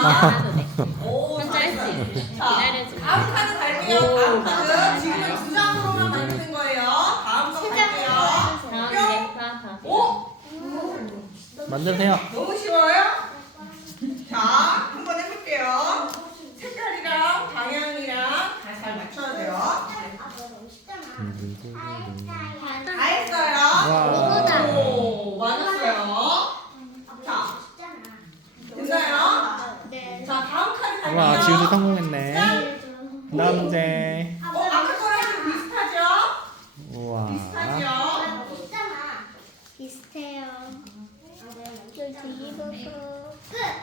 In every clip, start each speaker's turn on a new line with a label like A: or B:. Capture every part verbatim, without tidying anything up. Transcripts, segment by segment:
A: 해도 돼.
B: 오,
A: 혼자 할 수
B: 잘했어요.
A: 있어.
B: 자,
A: 기다려주면
B: 다음 카드 갈게요.
A: 오,
B: 다음
A: 맞아.
B: 카드. 지금은 두 장으로만 만드는 거예요. 다음 거 갈게요.
A: 다음
B: 뿅.
A: 이제 다 다.
B: 오,
C: 만드세요.
B: 너무 쉬워요? 자, 한번 해볼게요. 색깔이랑 방향이랑 다 잘 맞춰야 돼요. 다 했어요.
C: 와.
B: 오, 맞았어요. 자, 됐나요?
D: 네.
B: 자, 다음 카드 갈게요.
C: 와, 지우도 성공했네. 다음 문제.
B: 어, 아까 거랑 좀 비슷하죠?
C: 우와.
B: 비슷하죠?
D: 비슷해요. 저 뒤집어서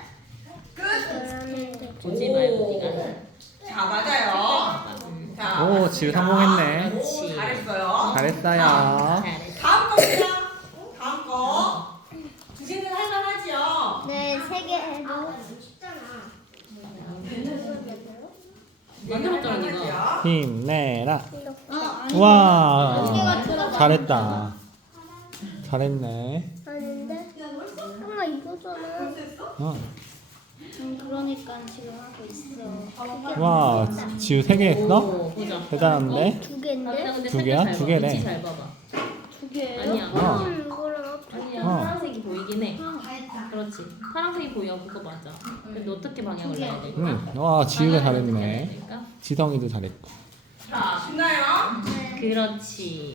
B: 끝.
A: 보지
B: 오.
A: 말고 네가.
B: 자, 맞아요. 자,
C: 오, 지우 성공했네.
B: 오, 잘했어요.
C: 잘했어요.
A: 잘했어.
B: 다음 겁니다. 다음 거. 두 개는 할만하지요?
D: 네, 세 개 해도
A: 만들었잖아 네가.
C: 힘내라.
D: 어,
C: 와. 잘했다. 잘했네.
D: 아닌데? 엄마 이거잖아.
C: 어.
D: 음, 그러니까 지금 하고 있어.
C: 와, 지우 세 개 했어?
A: 오, 보자.
C: 대단한데?
D: 두
A: 나
D: 개인데?
A: 근데
C: 두 개야?
A: 살짝 잘
C: 두
A: 봐.
C: 개네.
A: 위치 잘 봐봐.
D: 두 개예요?
A: 아니야.
C: 어.
D: 음, 이거랑
A: 아니야.
C: 어.
A: 파란색이 보이긴 해. 그렇지. 파란색이 보여. 그거 맞아. 근데 어떻게 방향을 내야 될까?
C: 응. 와, 지우가
A: 방향을 어떻게
C: 잘했네.
A: 내야 될까?
C: 지성이도 잘했고.
B: 자, 신나요?
A: 그렇지.